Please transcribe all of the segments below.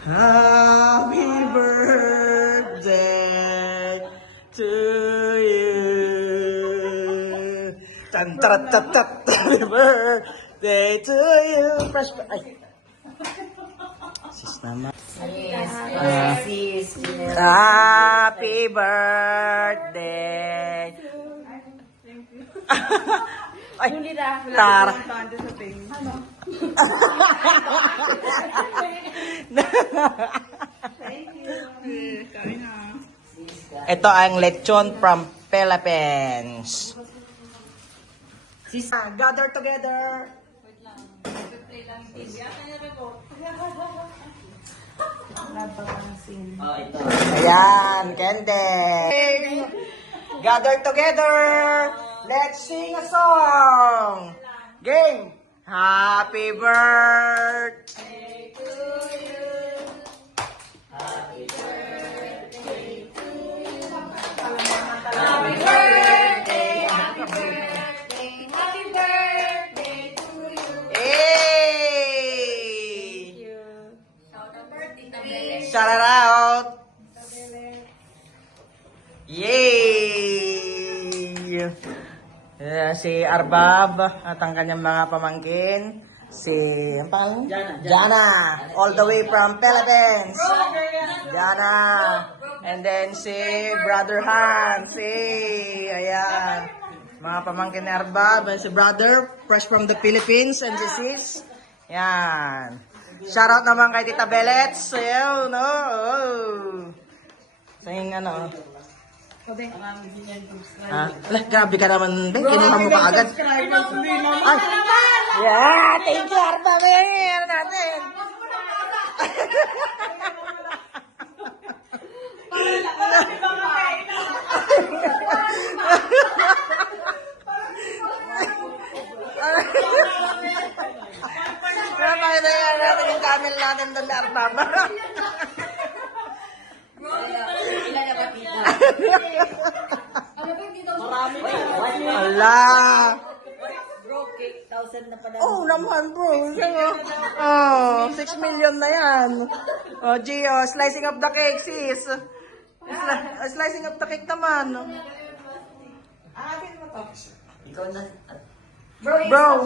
Happy birthday to you. Happy birthday to you. Fresh pa. Ay. Sis naman. Happy birthday. Ay, Tara. Ito ang lechon from Philippines. Gather together. Ayan, Kende. Gather together. Let's sing a song. Game. Happy birthday to you. Happy birthday to you. Happy birthday, happy birthday, happy birthday to you. Hey! Shout it out. Yay! Si Arbab at ang kanyang mga pamangkin. Si, ang pangalan? Jana. All the way from Philippines. Jana. And then si Brother Hans. Ayan. Mga pamangkin ni Arbab. And si Brother, fresh from the Philippines. And si Sis. Ayan. Shoutout naman kay Tita Belets. Ayan, no? Oh. Sa yung ano, grabe ka naman, Ben. Kinuha mo ka agad. Ay. Yeah, thank you, Arba, Ben. Natin. Napakita natin yung channel natin doon, Arba. Ala. Bro, 8,000 na pala. Oh, naman bro. Oh, 6 million na yan. Oh, Gio, slicing up the cake, sis. Slicing up the cake naman. Ikaw na. Bro,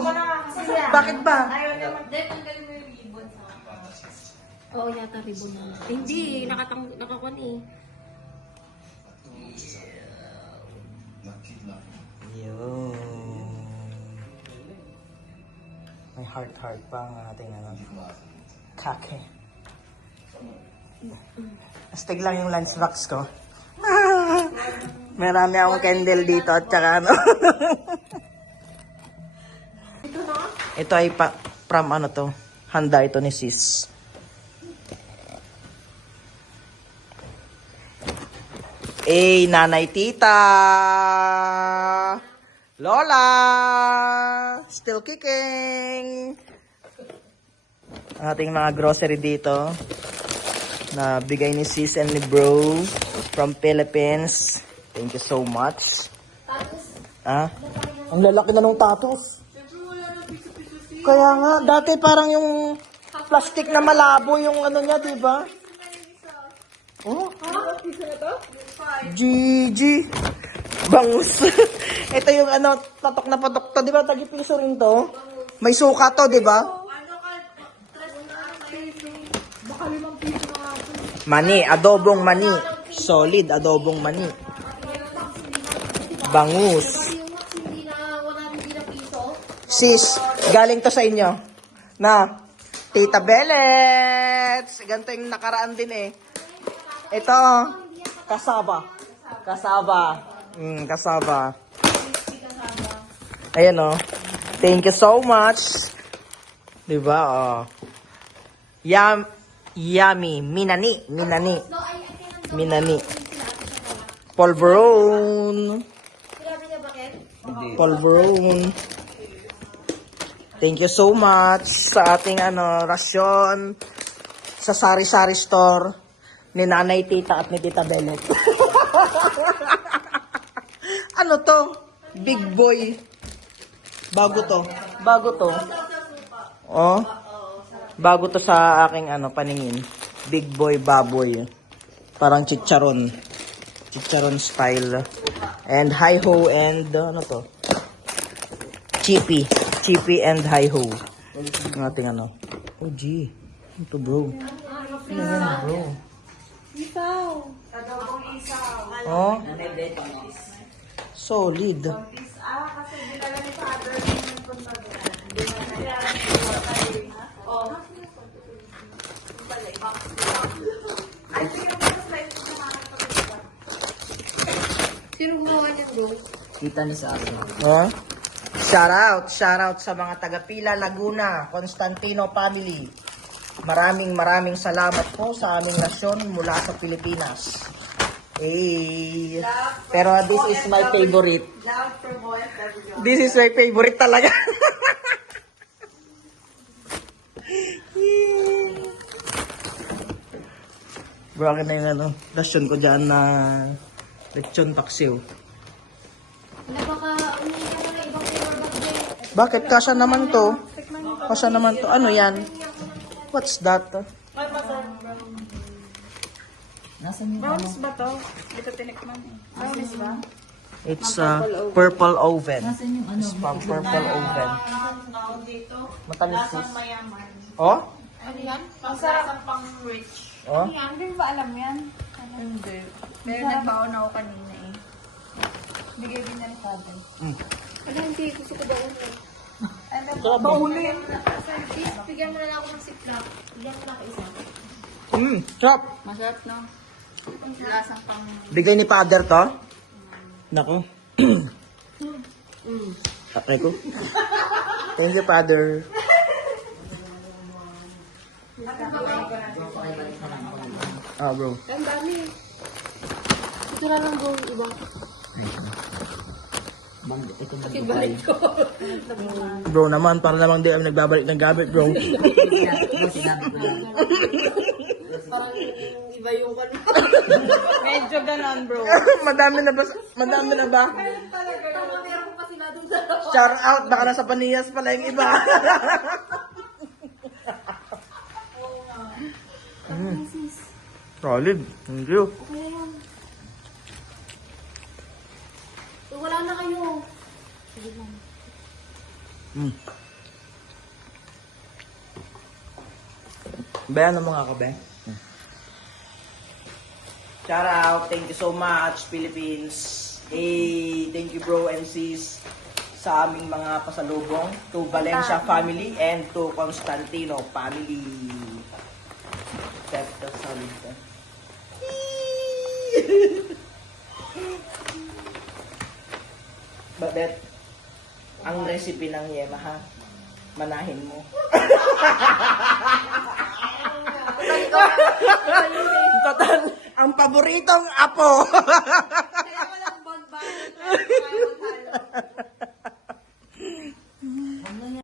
bakit ba? Oo, yata ribbon na. Hindi, nakakuan eh. Yun. May heart pa ang ating ano. Kake. Astig lang yung lunch box ko. Marami akong candle dito at saka ano. Ito ay from ano to. Handa ito ni sis. Nanay Tita. Lola. Still kicking. Ating mga grocery dito. Na bigay ni sis and ni bro. From Philippines. Thank you so much. Ah? Ang lalaki na ng tatos. Kaya nga, dati parang yung plastic na malabo yung ano niya, di ba? Oh? GG. Bangus. Ito yung ano, patok na patok to, di ba? Tagi-piso rin to. May suka to, di ba? Mani, adobong mani. Solid adobong mani. Bangus. Sis, galing to sa inyo. Na, Tita Belets. Ganito yung nakaraan din eh. Ito, kasaba. Kasaba. Kasaba. Ayan o. Thank you so much. Diba, oh. Yummy. Minani. Polverone. Thank you so much sa ating rasyon sa sari-sari store ni Nanay Tita at ni Tita Belet. Ano to? Big boy. Bago to. Oh. Bago to sa aking paningin. Big boy baboy. Parang chicharon. Chicharon style. And hi-ho and ano to? Chippy. Chippy and hi-ho. Ang ating ano. Oh, G. Ito, bro. Ano yan, bro? Isaw. Oh, solid. Sino gumawa niyan, bro? Kita ni sa akin. Oh. Shout out sa mga taga Pila, Laguna, Constantino family. Maraming salamat po sa aming nasyon mula sa Pilipinas. Eh, pero this is my favorite. This is my favorite talaga. Bro, akin na yung ano, nasyon ko dyan na lechon paksiw. Wala baka umiiyak ka na ibang flavor back there. Bakit? Kasya naman to. Kasya naman to. Ano yan? What's that? Nasaan yung Brownies ba to? Hindi ko tinikman eh. Brownies ba? It's purple oven. Nasaan yung ano? It's from purple oven. Tawag dito. Matamis Lasang sis. mayaman. Oh? Ano yan? Ang sarap pang rich. Oh? Hindi ba alam yan? Hindi. Pero nagbaon ako kanina eh. Bigay din niya ni Father. Ano hindi? Gusto ko ba ulo? Ano Sarap ba? eh. Please, bigyan mo na lang ako ng ziplock. Bigyan mo na ako isa. Sarap. Masarap no? Lasang pang... Bigay ni Father to? Nako. Okay ko. Thank you, Father. Ah, bro. Ang dami. Ito na lang bro, yung iba. Ito ba? Ibalik ko. Bro naman, para namang di kami nagbabalik ng gamit, bro. Sinabi ko lang. Parang iba yung ano. Medyo ganon bro. Madami na ba? Madami na ba? Tama, meron pa sila dun sa Shout out, baka nasa Paniyas pala yung iba. Solid. Thank you. Okay na yan. Wala na kayo. Sige lang. Be, ano mga kabe? Shout out. Thank you so much, Philippines. Hey, thank you bro and sis sa aming mga pasalubong to Valencia family and to Constantino family. Set the solid. Babet, ang recipe ng Yema ha, manahin mo. Total, ang paboritong apo.